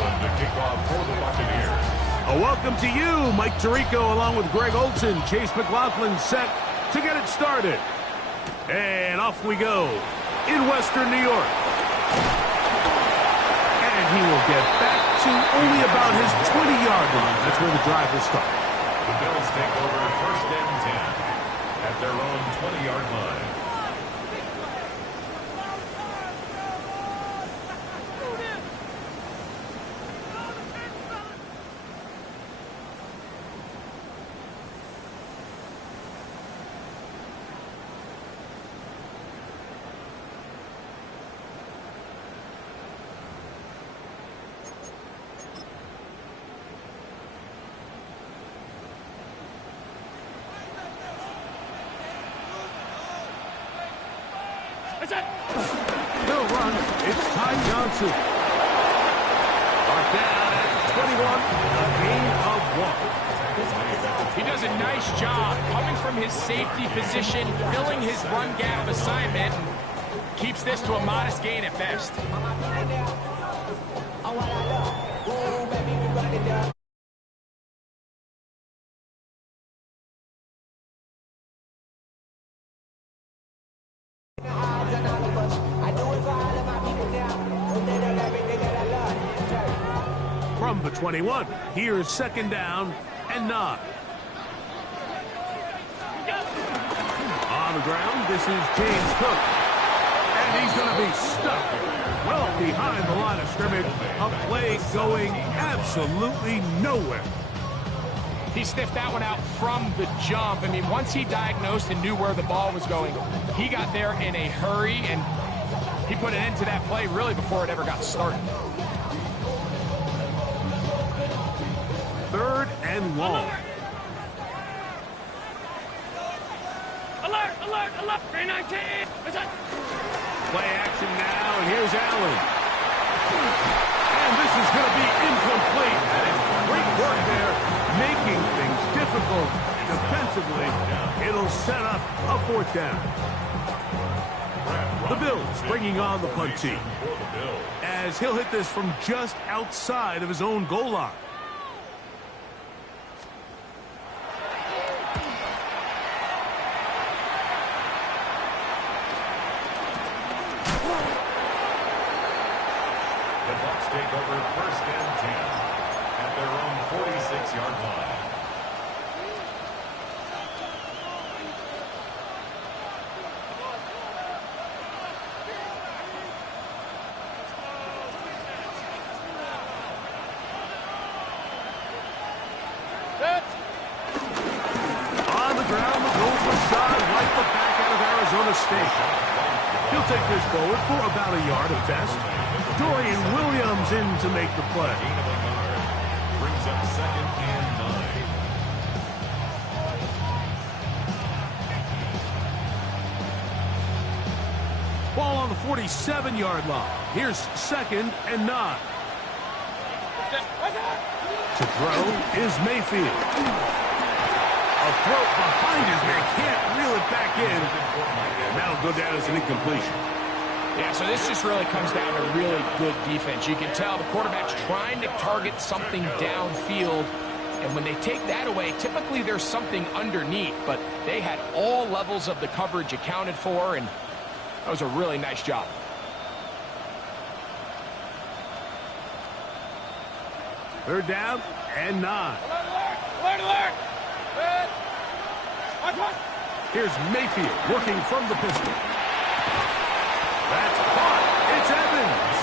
McLaughlin to kick off for the Buccaneers. A welcome to you, Mike Tirico, along with Greg Olson. Chase McLaughlin set to get it started. And off we go in Western New York. And he will get back to only about his 20-yard line. That's where the drive will start. The Bills take over first and 10 at their own 20-yard line. They'll run. It's Ty Johnson. Brought down at 21, a gain of 1. He does a nice job coming from his safety position, filling his run gap assignment, and keeps this to a modest gain at best. From the 21, here's second down and 9. On the ground, this is James Cook. And he's going to be stuck well behind the line of scrimmage. A play going absolutely nowhere. He sniffed that one out from the jump. I mean, once he diagnosed and knew where the ball was going, he got there in a hurry, and he put an end to that play really before it ever got started. Third and long. Alert, alert, alert, 319. Play action now, and here's Allen. And this is going to be incomplete. Great work there, making things difficult defensively. It'll set up a fourth down. The Bills bringing on the punt team, as he'll hit this from just outside of his own goal line. The Bucs take over first and 10 at their own 46-yard line. On the ground, the goal was shot right the back out of Arizona State. He'll take this forward for about a yard at best. Dorian Williams in to make the play. Brings up second and 9. Ball on the 47-yard line. Here's second and 9. To throw is Mayfield. A throw behind his man, can't reel it back in. And that'll go down as an incompletion. Yeah, so this just really comes down to really good defense. You can tell the quarterback's trying to target something downfield, and when they take that away, typically there's something underneath, but they had all levels of the coverage accounted for, and that was a really nice job. Third down and 9. Alert, alert. Here's Mayfield working from the pistol. That's caught. It's Evans.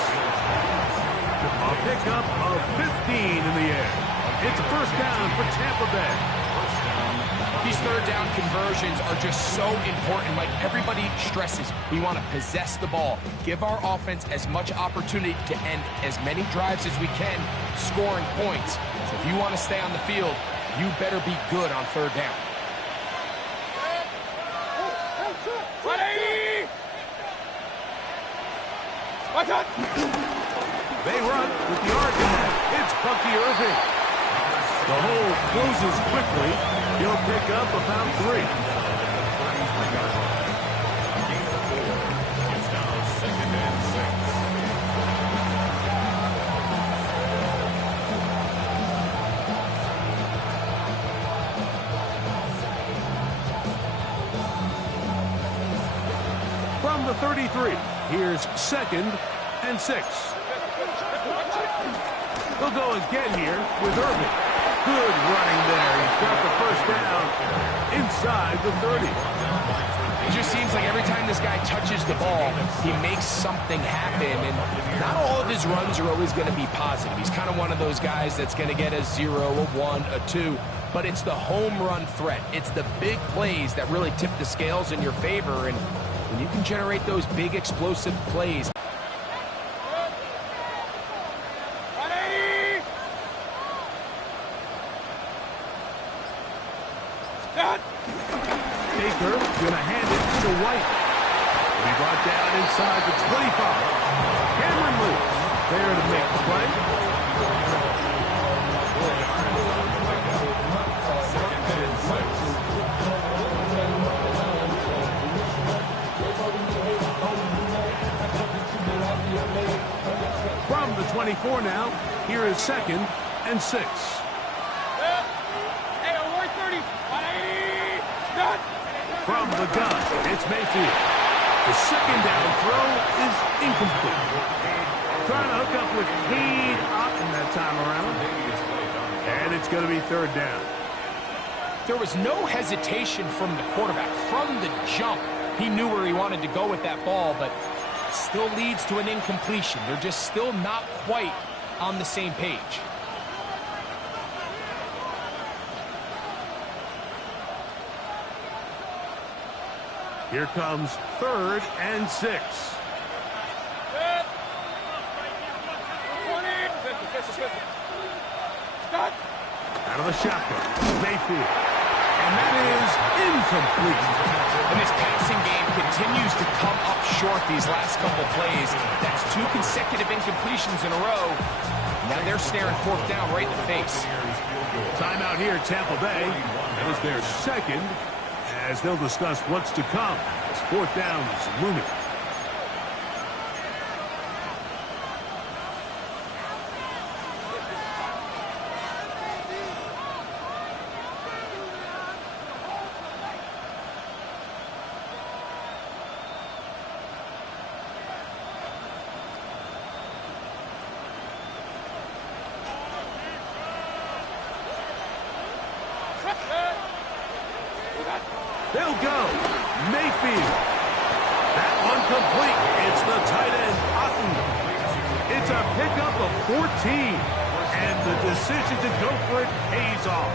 A pickup of 15 in the air. It's a first down for Tampa Bay. These third down conversions are just so important. Like everybody stresses, we want to possess the ball, give our offense as much opportunity to end as many drives as we can, scoring points. So if you want to stay on the field, you better be good on third down. They run with the argument. It's Bucky Irving. The hole closes quickly. He'll pick up about 3. It's now second and 6. the 33. Here's 2nd and 6. They'll go again here with Irving. Good running there. He's got the first down inside the 30. It just seems like every time this guy touches the ball, he makes something happen, and not all of his runs are always going to be positive. He's kind of one of those guys that's going to get a 0, a 1, a 2, but it's the home run threat. It's the big plays that really tip the scales in your favor, and when you can generate those big explosive plays. Baker going to hand it to White. He brought down inside the 25. Cameron loose. There to make the play. From the 24 now, here is 2nd and 6. From the gun, it's Mayfield. The 2nd down throw is incomplete. Trying to hook up with Cade Otton that time around. And it's going to be 3rd down. There was no hesitation from the quarterback. From the jump, he knew where he wanted to go with that ball, but it still leads to an incompletion. They're just still not quite on the same page. Here comes 3rd and 6. Out of the shotgun, Mayfield. And that is incomplete. And this passing game continues to come up short these last couple plays. That's 2 consecutive incompletions in a row. Now they're staring 4th down right in the face. Timeout here, Tampa Bay. That is their 2nd. As they'll discuss what's to come as 4th down is looming. They'll go. Mayfield. That one complete. It's the tight end, Otton. It's a pickup of 14. And the decision to go for it pays off.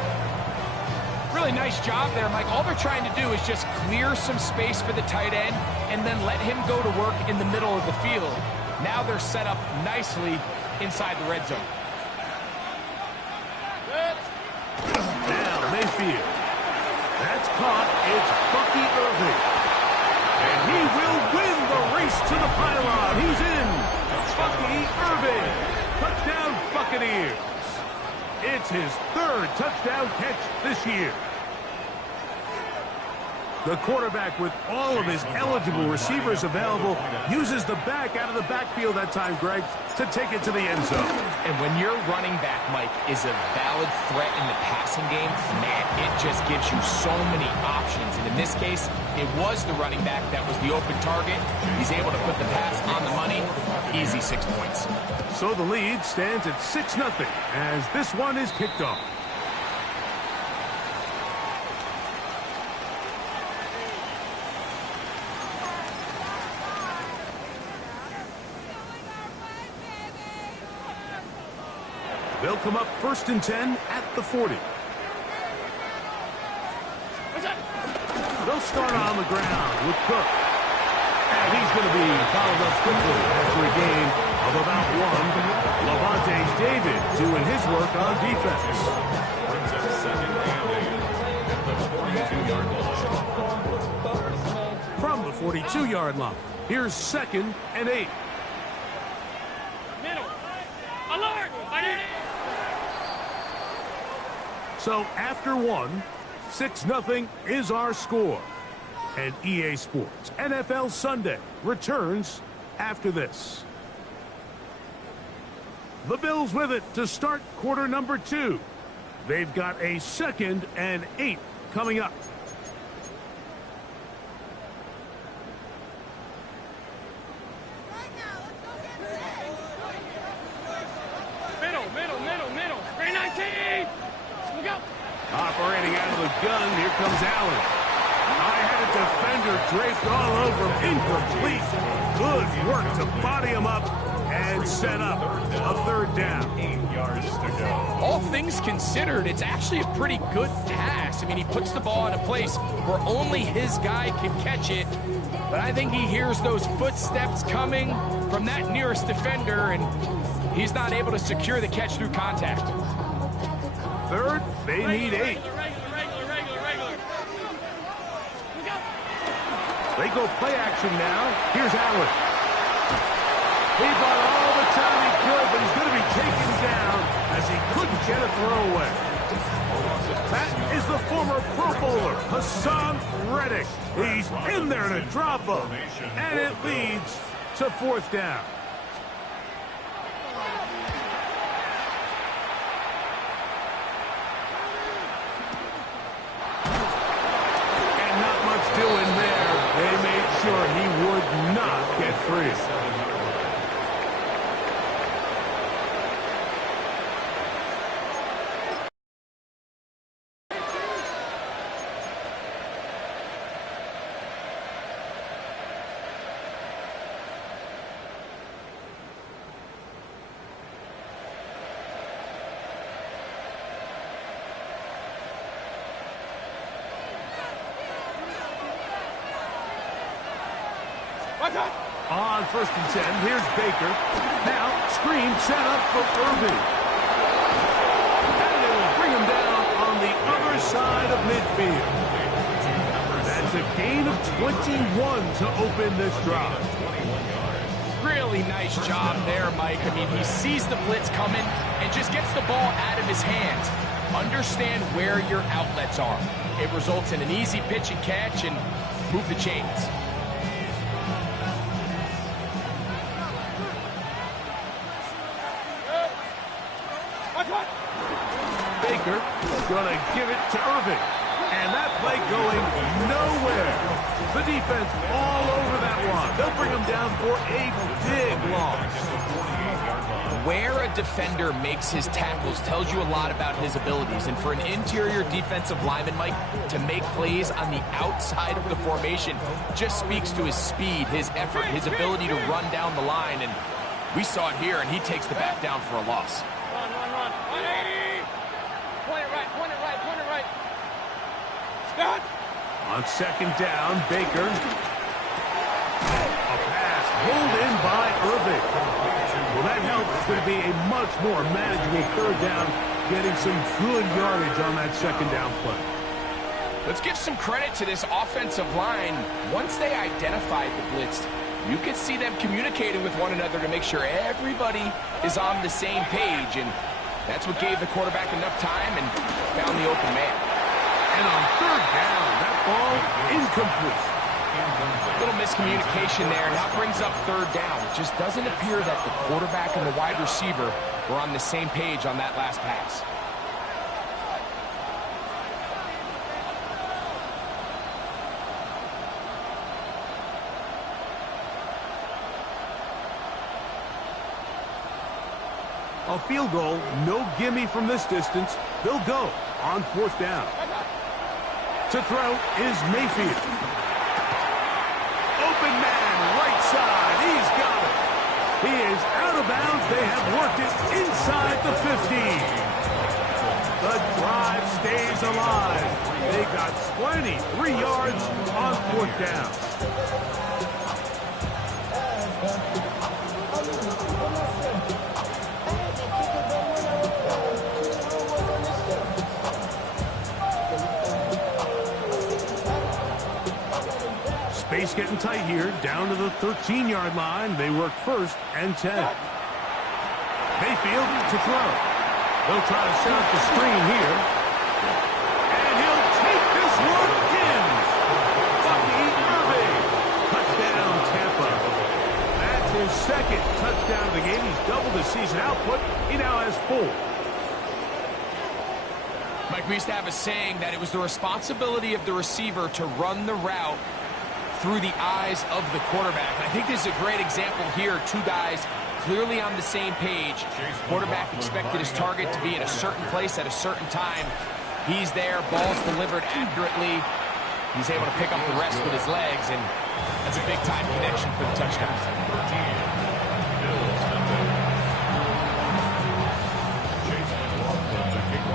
Really nice job there, Mike. All they're trying to do is just clear some space for the tight end and then let him go to work in the middle of the field. Now they're set up nicely inside the red zone. Now Mayfield. That's caught. It's Bucky Irving. And he will win the race to the pylon. He's in. Bucky Irving. Touchdown Buccaneers. It's his 3rd touchdown catch this year. The quarterback, with all of his eligible receivers available, uses the back out of the backfield that time, Greg, to take it to the end zone. And when your running back, Mike, is a valid threat in the passing game, man, it just gives you so many options. And in this case, it was the running back that was the open target. He's able to put the pass on the money. Easy 6 points. So the lead stands at 6-0 as this one is kicked off. They'll come up 1st and 10 at the 40. They'll start on the ground with Cook. And he's going to be followed up quickly after a gain of about 1. Levante David doing his work on defense. Brings up 2nd and 8 at the 42-yard line. From the 42-yard line, here's 2nd and 8. Middle. Alert! So after 1, 6-0 is our score. And EA Sports NFL Sunday returns after this. The Bills with it to start quarter number 2. They've got a 2nd and 8 coming up. gun. Here comes Allen. I had a defender draped all over him. Incomplete. Good work to body him up and set up a third down. 8 yards to go. All things considered, it's actually a pretty good pass. I mean, he puts the ball in a place where only his guy can catch it. But I think he hears those footsteps coming from that nearest defender, and he's not able to secure the catch through contact. Third, they need 8. Regular. They go play action now. Here's Allen. He bought all the time he could, but he's going to be taken down as he couldn't get a throwaway. That is the former Pro Bowler, Hassan Reddick. He's in there to drop him, and it leads to fourth down. And not much doing there. They made sure he would not get free. On 1st and 10, here's Baker. Now, screen set up for Irving. And they will bring him down on the other side of midfield. That's a gain of 21 to open this drive. Really nice job there, Mike. I mean, he sees the blitz coming and just gets the ball out of his hands. Understand where your outlets are. It results in an easy pitch and catch and move the chains. Baker going to give it to Irving. And that play going nowhere. The defense all over that one. They'll bring him down for a big loss. Where a defender makes his tackles tells you a lot about his abilities. And for an interior defensive lineman, Mike, to make plays on the outside of the formation just speaks to his speed, his effort, his ability to run down the line. And we saw it here, and he takes the back down for a loss. Run. 180. Point it right. Start. On 2nd down, Baker. A pass pulled in by Irving. Well, that helps. It's going to be a much more manageable 3rd down, getting some good yardage on that 2nd down play. Let's give some credit to this offensive line. Once they identified the blitz, you could see them communicating with one another to make sure everybody is on the same page, and that's what gave the quarterback enough time and found the open man. And on 3rd down, that ball incomplete. Little miscommunication there. Now brings up 3rd down. It just doesn't appear that the quarterback and the wide receiver were on the same page on that last pass. A field goal, no gimme from this distance. They'll go on 4th down. To throw is Mayfield. Open man, right side. He's got it. He is out of bounds. They have worked it inside the 15. The drive stays alive. They got 23 yards on 4th down. Space getting tight here, down to the 13-yard line. They work 1st and 10. Mayfield to throw. They'll try to set up the screen here. And he'll take this one in. Bucky Irving. Touchdown, Tampa. That's his 2nd touchdown of the game. He's doubled his season output. He now has 4. Mike, we used to have a saying that it was the responsibility of the receiver to run the route through the eyes of the quarterback. And I think this is a great example here. 2 guys clearly on the same page. Quarterback expected his target to be in a certain place at a certain time. He's there, ball's delivered accurately. He's able to pick up the rest with his legs, and that's a big-time connection for the touchdown.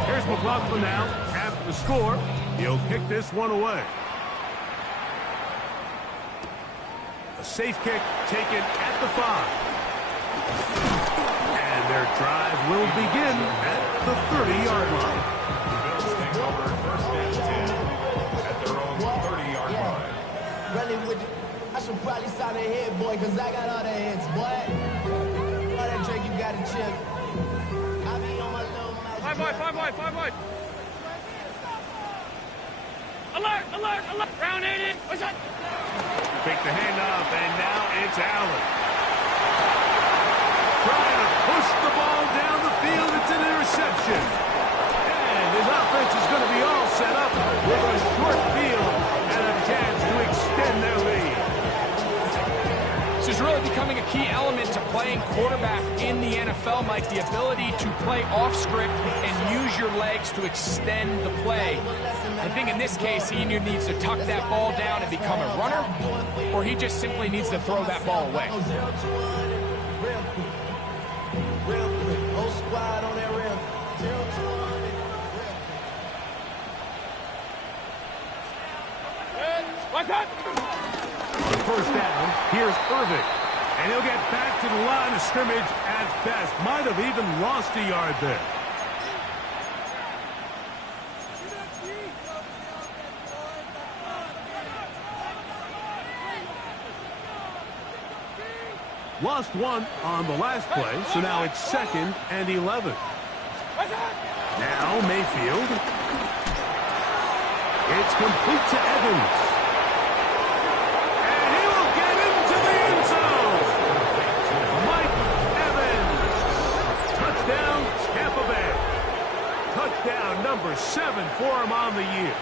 Here's McLaughlin now. After the score, he'll kick this one away. A safe kick taken at the 5. And their drive will begin at the 30-yard line. The Bills take over first and 10 at their own 30-yard line. Running with I should probably sign a head, boy, because I got all the hits, boy. All that drink you got to chip. I be on my little mouse. 5 wide, 5 wide. Alert, alert, alert. Round 80. What's that? Fake the handoff, and now it's Allen. Trying to push the ball down the field. It's an interception. And his offense is going to be all set up with a short field and a chance to extend their lead. This is really becoming a key element to playing quarterback in the NFL, Mike. The ability to play off script and use your legs to extend the play. I think in this case, he either needs to tuck that ball down and become a runner, or he just simply needs to throw that ball away. What's that? On first down, here's Irving. And he'll get back to the line of scrimmage at best. Might have even lost a yard there. Lost one on the last play, so now it's 2nd and 11. Now Mayfield. It's complete to Evans. And he will get into the end zone. Mike Evans. Touchdown, Tampa Bay. Touchdown number 7 for him on the year.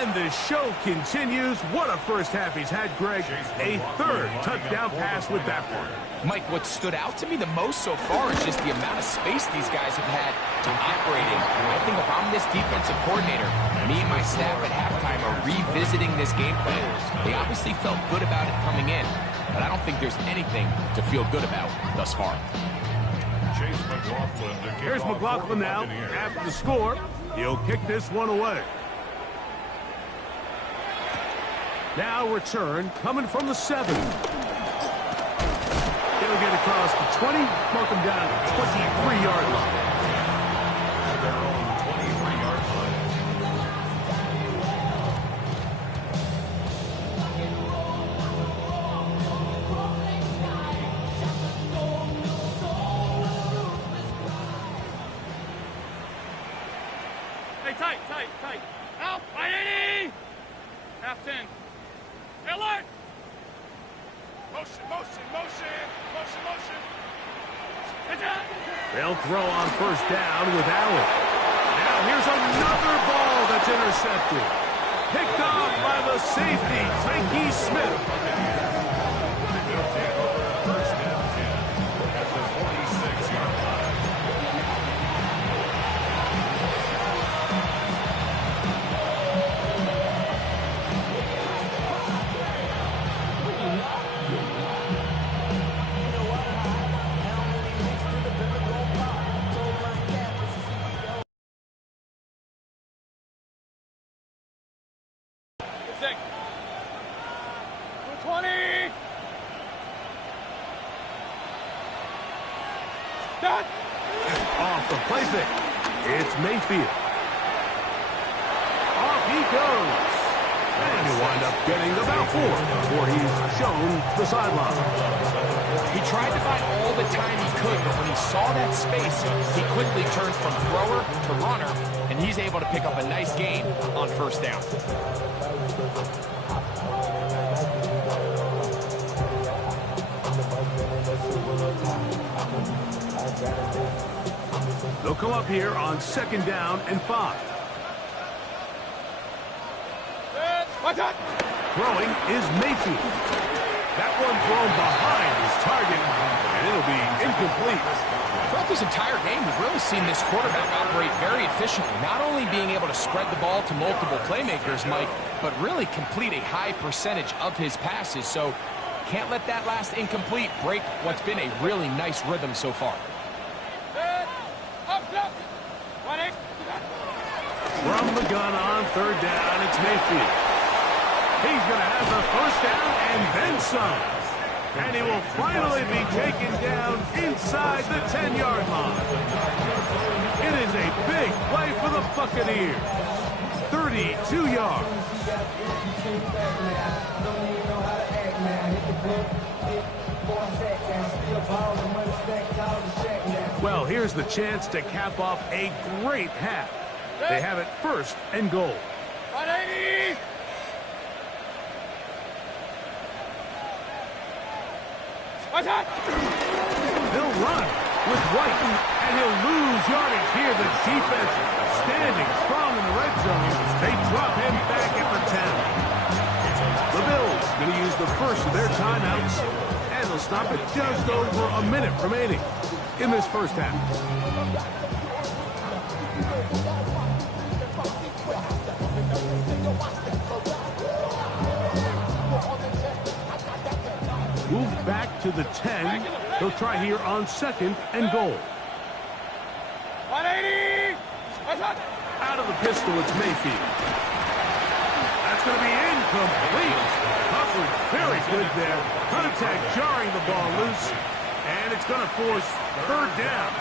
And the show continues. What a first half he's had, Greg. A 3rd touchdown pass with that one. Mike, what stood out to me the most so far is just the amount of space these guys have had to operate in. I think if I'm this defensive coordinator, me and my staff at halftime are revisiting this game plan. They obviously felt good about it coming in, but I don't think there's anything to feel good about thus far. Here's McLaughlin now. After the score, he'll kick this one away. Now return coming from the 7. He'll get across the 20, mark him down at the 23-yard line. Their own 23-yard line. Hey, tight. Out. 180. Half 10. Alert! Motion. They'll throw on first down with Allen. Now here's another ball that's intercepted. Picked off by the safety, Tyke Smith. They'll take over first and 10 at the 46-yard line. Sick. 220. Done. Off the play fake. It's Mayfield. Off he goes. And he'll wind up getting about 4 before he's shown the sideline. He tried to buy all the time he could, but when he saw that space, he quickly turned from thrower to runner, and he's able to pick up a nice gain on first down. They'll come up here on 2nd down and 5. What's that? Throwing is Mayfield. That one thrown behind his target, and it'll be incomplete. this entire game, we've really seen this quarterback operate very efficiently, not only being able to spread the ball to multiple playmakers, Mike, but really complete a high percentage of his passes. So can't let that last incomplete break what's been a really nice rhythm so far. From the gun on third down, it's Mayfield. He's going to have the first down and then some. And he will finally be taken down inside the 10-yard line. It is a big play for the Buccaneers. 32 yards. Well, here's the chance to cap off a great half. They have it first and goal. 180! What's that? He'll run with White, and he'll lose yardage here. The defense standing strong in the red zone. They drop him back at the 10. The Bills going to use the first of their timeouts, and they'll stop at just over a minute remaining in this first half. Move back to the 10. He'll try here on second and goal. 180! What's that? Out of the pistol, it's Mayfield. That's going to be incomplete. Coverage very good there. Contact jarring the ball loose. And it's going to force third down.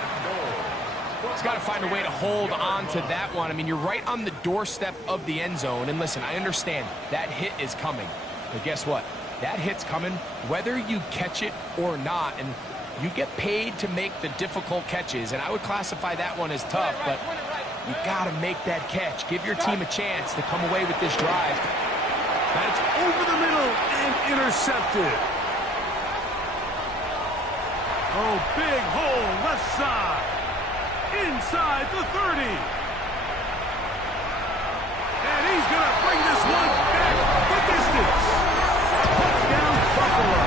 He's got to find a way to hold on to that one. I mean, you're right on the doorstep of the end zone. And listen, I understand that hit is coming. But guess what? That hit's coming whether you catch it or not. And you get paid to make the difficult catches. And I would classify that one as tough, but you got to make that catch. Give your team a chance to come away with this drive. That's over the middle and intercepted. Oh, big hole left side. Inside the 30. And he's going to bring this one back the distance. Touchdown, Buffalo.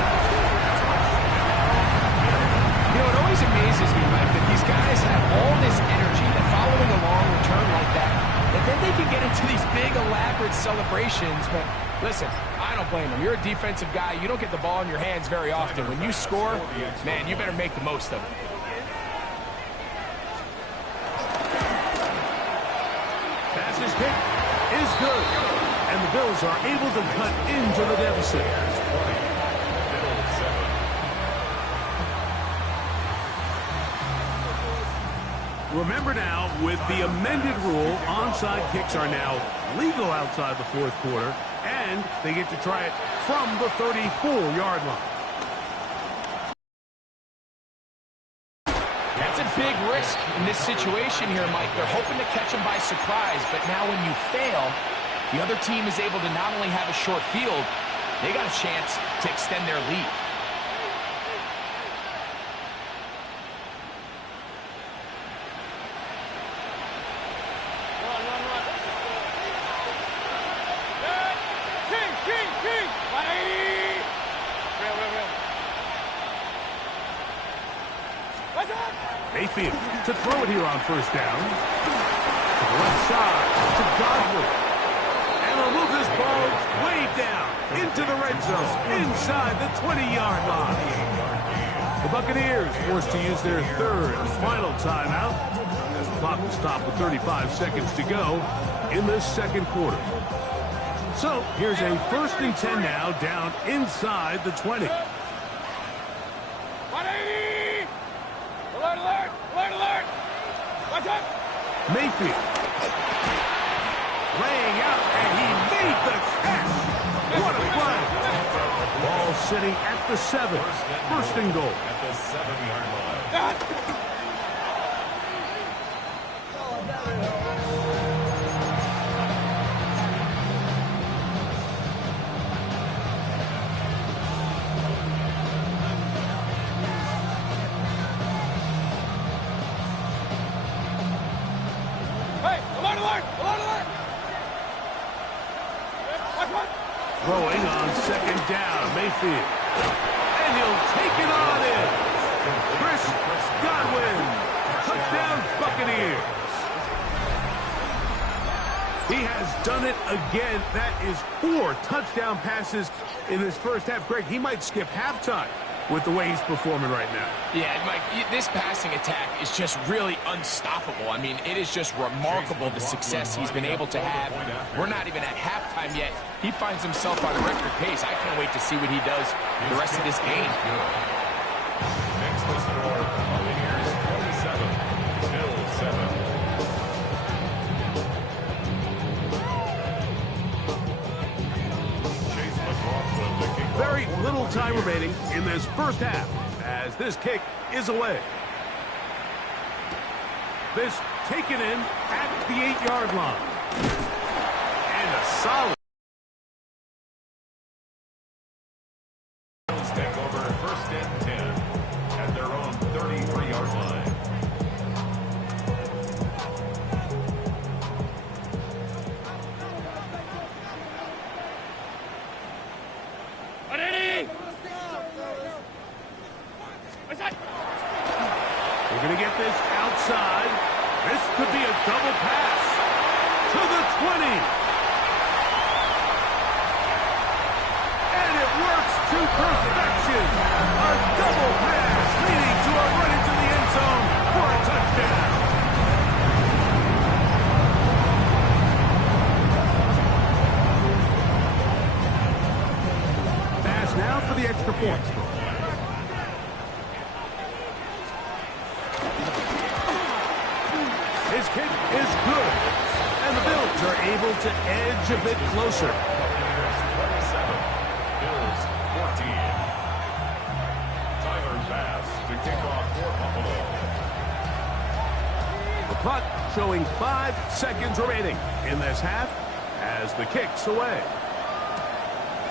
You know, it always amazes me, Mike, that these guys have all this energy that following a long return like that then they can get into these big, elaborate celebrations. But listen, I don't blame them. You're a defensive guy. You don't get the ball in your hands very often. When you score, man, you better make the most of it. Pass is hit is good. And the Bills are able to cut into the deficit. Remember now, with the amended rule, onside kicks are now legal outside the fourth quarter, and they get to try it from the 34-yard line. That's a big risk in this situation here, Mike. They're hoping to catch him by surprise, but now when you fail, the other team is able to not only have a short field, they got a chance to extend their lead. Mayfield to throw it here on first down. To the left side, to Godwin. And they'll move this ball way down into the red zone, inside the 20-yard line. The Buccaneers forced to use their third and final timeout. As the clock will stop with 35 seconds to go in this second quarter. So here's a 1st and 10 now, down inside the 20. 180! Alert, alert! Alert, alert! What's up? Mayfield. Laying out, and he made the catch. What a play. Ball sitting at the 7. 1st and goal. At the 7-yard line. Throwing on 2nd down, Mayfield. And he'll take it on in. Chris Godwin. Again, that is 4 touchdown passes in this first half. Greg, he might skip halftime with the way he's performing right now. Yeah, Mike, this passing attack is just really unstoppable. I mean, it is just remarkable the success he's been able to have. We're not even at halftime yet. He finds himself on a record pace. I can't wait to see what he does the rest of this game. Next was the Buccaneers 27, Bills 7. Very little time remaining in this first half as this kick is away. This taken in at the 8-yard line. And a solid. Bills take over first and 10 at their own 33-yard line. We're going to get this outside. This could be a double pass to the 20. And it works to perfection. A double pass leading to a run into the end zone for a touchdown. Pass now for the extra point. His kick is good, and the Bills are able to edge a bit closer. Buccaneers 27, Bills 14. Tyler Bass to kick off for Buffalo. The clock showing 5 seconds remaining in this half as the kick's away.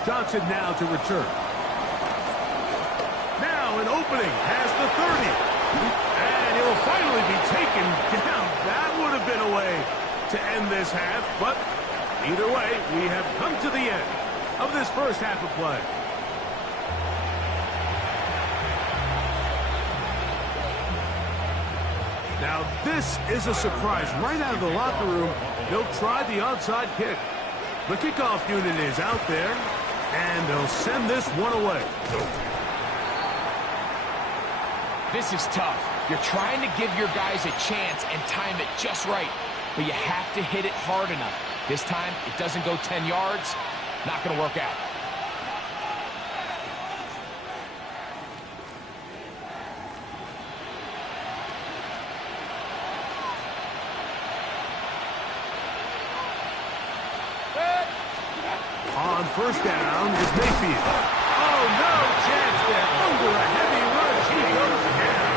Johnson now to return. Now an opening has the 30. And it will finally be taken down. That would have been a way to end this half, but either way, we have come to the end of this first half of play. Now, this is a surprise. Right out of the locker room, they'll try the onside kick. The kickoff unit is out there, and they'll send this one away. This is tough. You're trying to give your guys a chance and time it just right, but you have to hit it hard enough. This time, it doesn't go 10 yards. Not going to work out. On first down is Mayfield. Oh, no chance there. Under a heavy rush, he goes down.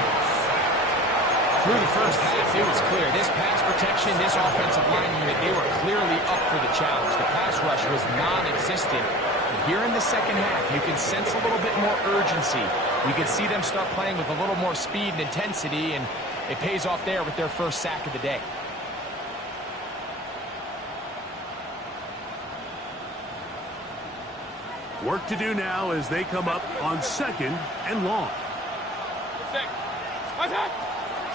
Through the first half, it was clear. This pass protection, this offensive line unit, they were clearly up for the challenge. The pass rush was non-existent. But here in the second half, you can sense a little bit more urgency. You can see them start playing with a little more speed and intensity, and it pays off there with their first sack of the day. Work to do now as they come up on second and long.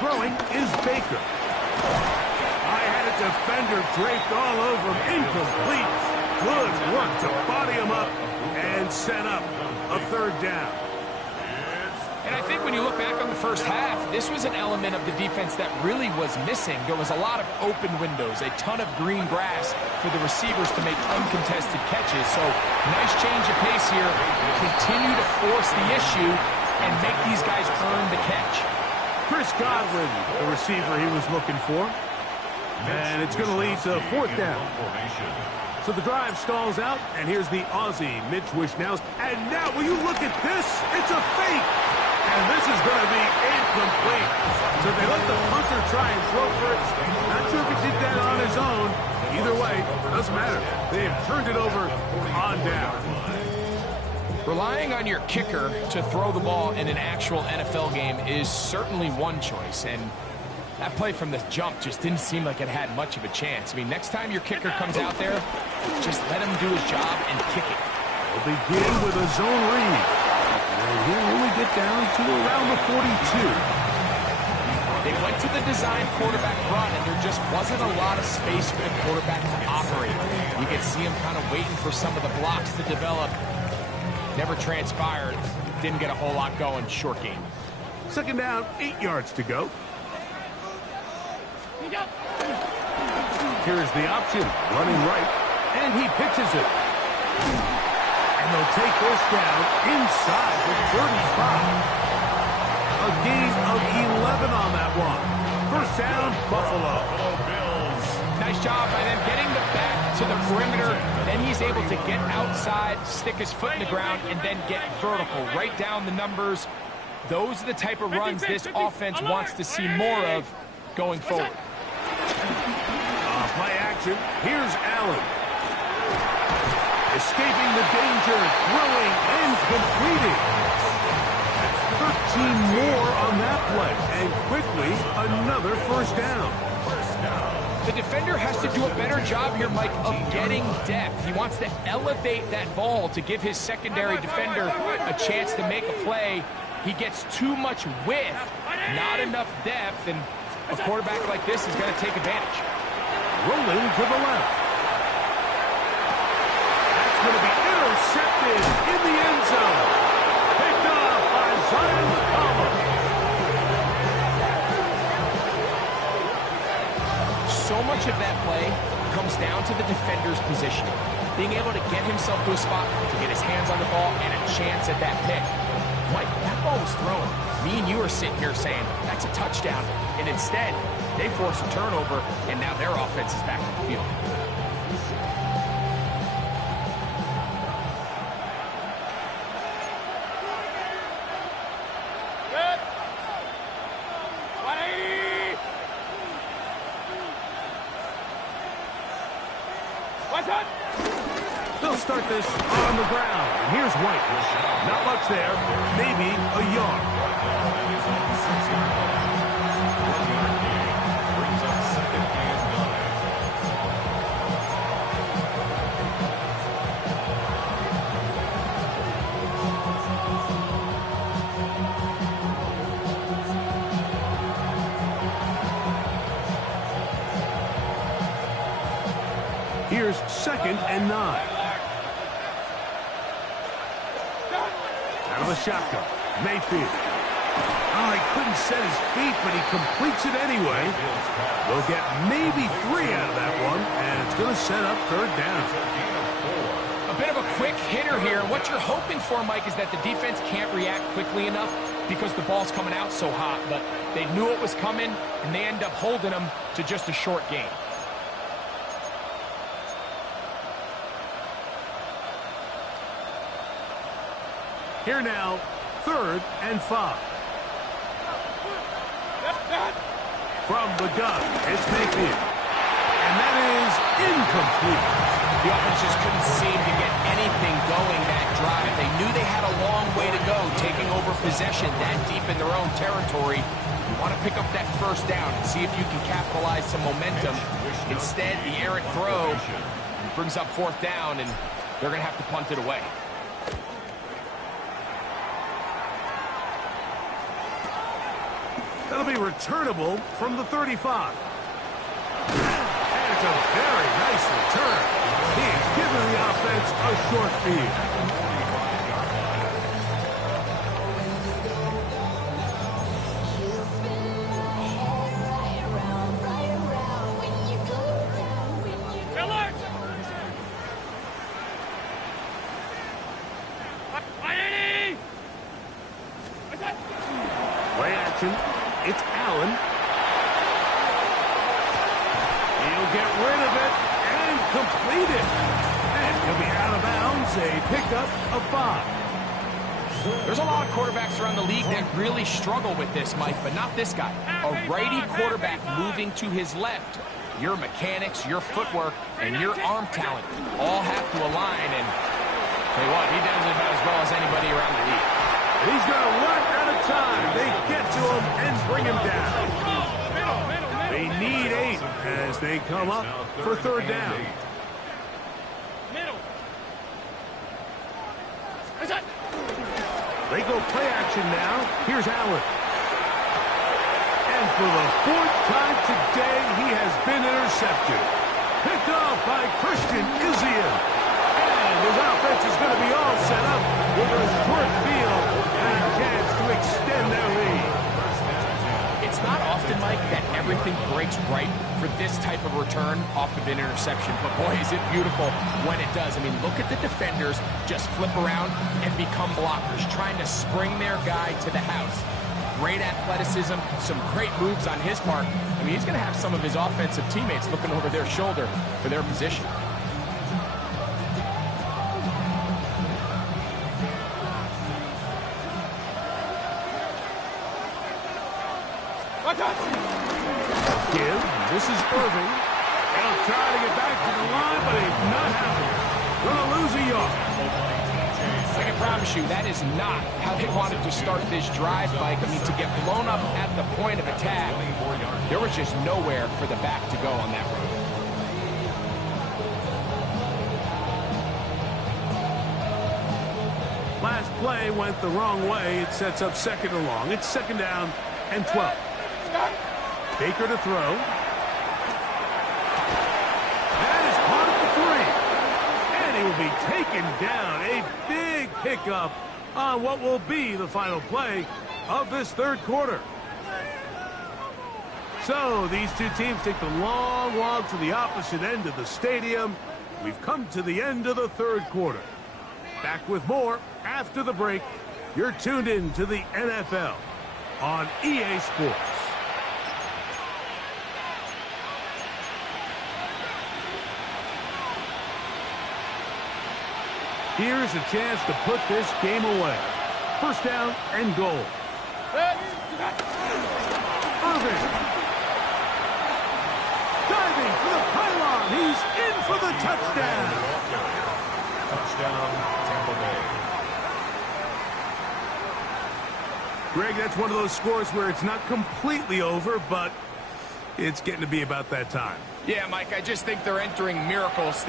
Throwing is Baker. I had a defender draped all over him. Incomplete. Good work to body him up and set up a third down. And I think when you look back on the first half, this was an element of the defense that really was missing. There was a lot of open windows, a ton of green grass for the receivers to make uncontested catches. So nice change of pace here. Continue to force the issue and make these guys earn the catch. Chris Godwin, the receiver he was looking for. And it's going to lead to fourth down. So the drive stalls out, and here's the Aussie, Mitch Wishnowski. And now, will you look at this? It's a fake. And this is going to be incomplete. So they let the punter try and throw for it. Not sure if he did that on his own. Either way, doesn't matter. They have turned it over on down. Relying on your kicker to throw the ball in an actual NFL game is certainly one choice. And that play from the jump just didn't seem like it had much of a chance. I mean, next time your kicker comes out there, just let him do his job and kick it. They'll begin with a zone read. And he'll only get down to around the 42. They went to the design quarterback run, and there just wasn't a lot of space for the quarterback to operate. You could see him kind of waiting for some of the blocks to develop. Never transpired. Didn't get a whole lot going. Short game. Second down, 8 yards to go. Here's the option, running right, and he pitches it. And they'll take this down inside the 35. A gain of 11 on that one. First down, Buffalo. Nice job by them getting the back to the perimeter. Then he's able to get outside, stick his foot in the ground, and then get vertical. Right down the numbers. Those are the type of runs this offense wants to see more of going forward. Play action. Here's Allen. Escaping the danger, throwing and completing. 13 more on that play, and quickly another first down. The defender has to do a better job here, Mike, of getting depth. He wants to elevate that ball to give his secondary defender a chance to make a play. He gets too much width, not enough depth, and a quarterback like this is going to take advantage. Rolling to the left. That's going to be intercepted in the end zone. Picked up by Zion McCollum. So much of that play comes down to the defender's positioning. Being able to get himself to a spot, to get his hands on the ball, and a chance at that pick. Mike, that ball was thrown. Me and you are sitting here saying, that's a touchdown. And instead, they force a turnover, and now their offense is back in the field. Good. 180. What's up? They'll start this on the ground. And here's White. Not much there. Maybe a yard. Here's 2nd and 9. Out of the shotgun. Mayfield. Oh, he couldn't set his feet, but he completes it anyway. They'll get maybe 3 out of that one, and it's going to set up 3rd down. A bit of a quick hitter here. What you're hoping for, Mike, is that the defense can't react quickly enough because the ball's coming out so hot, but they knew it was coming, and they end up holding them to just a short game. Here now, 3rd and 5. From the gun, it's Mayfield. And that is incomplete. The offense just couldn't seem to get anything going that drive. They knew they had a long way to go, taking over possession that deep in their own territory. You want to pick up that first down and see if you can capitalize some momentum. Instead, the errant throw brings up 4th down, and they're going to have to punt it away. That'll be returnable from the 35. And it's a very nice return. He's giving the offense a short field. Play action. It's Allen. He'll get rid of it and complete it. And he'll be out of bounds, a pickup of 5. There's a lot of quarterbacks around the league that really struggle with this, Mike, but not this guy. A righty quarterback moving to his left. Your mechanics, your footwork, and your arm talent all have to align, and tell you what, he does it about as well as anybody around the league. He's got one at a time. They get to him and bring him down. They need 8 as they come up for 3rd down. They go play action now. Here's Allen. And And for the fourth time today, he has been intercepted. Picked off by Christian Izzian. And his offense is going to be all set up with a short field and a chance to extend their lead. It's not often, Mike, that everything breaks right for this type of return off of an interception. But boy, is it beautiful when it does. I mean, look at the defenders just flip around and become blockers, trying to spring their guy to the house. Great athleticism, some great moves on his part. I mean, he's going to have some of his offensive teammates looking over their shoulder for their position. Give. This is Irving. He'll try to get back to the line, but he's not having it. Going to lose a yard. I can promise you that is not how they wanted to start this drive, Mike. I mean, to get blown up at the point of attack, there was just nowhere for the back to go on that run. Last play went the wrong way. It sets up second and long. It's second down and 12. Baker to throw. That is caught at the 3. And he will be taken down. A big pickup on what will be the final play of this third quarter. So these two teams take the long walk to the opposite end of the stadium. We've come to the end of the third quarter. Back with more after the break. You're tuned in to the NFL on EA Sports. Here's a chance to put this game away. First down and goal. Irving. Diving for the pylon. He's in for the touchdown. Touchdown, Tampa Bay. Greg, that's one of those scores where it's not completely over, but it's getting to be about that time. Yeah, Mike, I just think they're entering miracle stage.